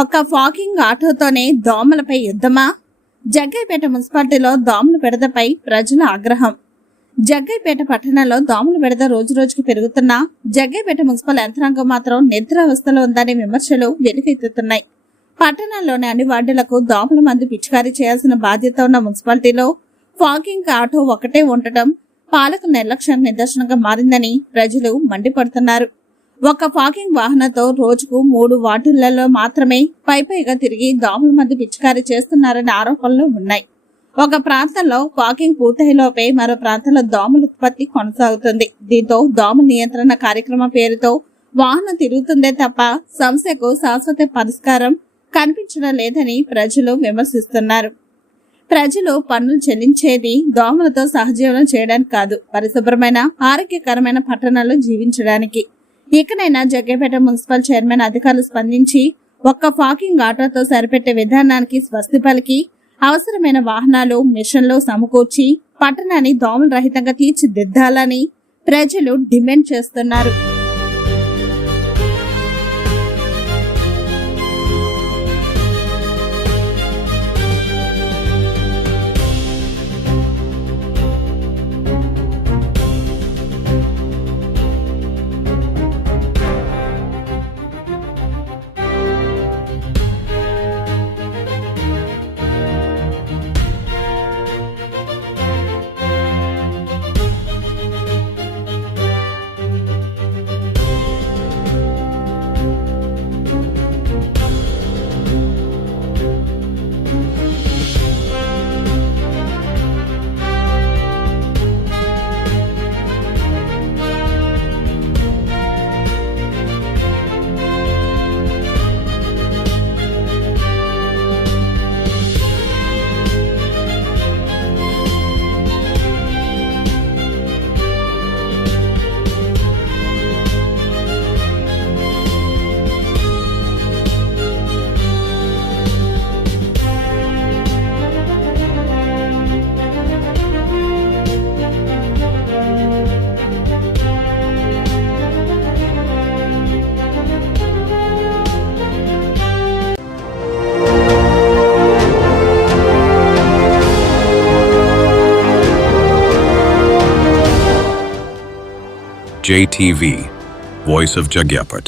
ఒక్క ఫాకింగ్ ఆటోతోనే దోమలపై యుద్ధమా? జగ్గైపేట మున్సిపాలిటీలో దోమల బెడదపై ప్రజల ఆగ్రహం. జగ్గైపేట పట్టణంలో దోమల బెడద రోజురోజుకు పెరుగుతున్నా జగ్గైపేట మున్సిపల్ యంత్రాంగం మాత్రం నిద్రావస్థలో ఉందనే విమర్శలు వెలువెత్తుతున్నాయి. పట్టణంలోని అన్ని వార్డులకు దోమల మందు పిచికారీ చేయాల్సిన బాధ్యత ఉన్న మున్సిపాలిటీలో ఫాకింగ్ ఆటో ఒకటే ఉండటం పాలకుల నిర్లక్ష్యానికి నిదర్శనంగా మారిందని ప్రజలు మండిపడుతున్నారు. ఒక ఫాకింగ్ వాహనంతో రోజుకు 3 వార్డులలో మాత్రమే పైపైగా తిరిగి దోమల మందు పిచికారీ చేస్తున్నారనే ఆరోపణలు ఉన్నాయి. ఒక ప్రాంతంలో ఫాకింగ్ పూర్తయ్యేలోపే మరో ప్రాంతంలో దోమల ఉత్పత్తి కొనసాగుతుంది. దీంతో దోమల నియంత్రణ కార్యక్రమం పేరుతో వాహనం తిరుగుతుందే తప్ప సమస్యకు శాశ్వత పరిష్కారం కనిపించడం లేదని ప్రజలు విమర్శిస్తున్నారు. ప్రజలు పన్నులు చెల్లించేది దోమలతో సహజీవనం చేయడానికి కాదు, పరిశుభ్రమైన ఆరోగ్యకరమైన పట్టణాల్లో జీవించడానికి. ఇకనైనా జగ్గైపేట మున్సిపల్ చైర్మన్ అధికారులు స్పందించి ఒక్క ఫాకింగ్ ఆటోతో సరిపెట్టే విధానానికి స్వస్తి పలికి అవసరమైన వాహనాలు మిషన్లు సమకూర్చి పట్టణాన్ని దోమల రహితంగా తీర్చిదిద్దాలని ప్రజలు డిమాండ్ చేస్తున్నారు. JTV, Voice of Jagyapet.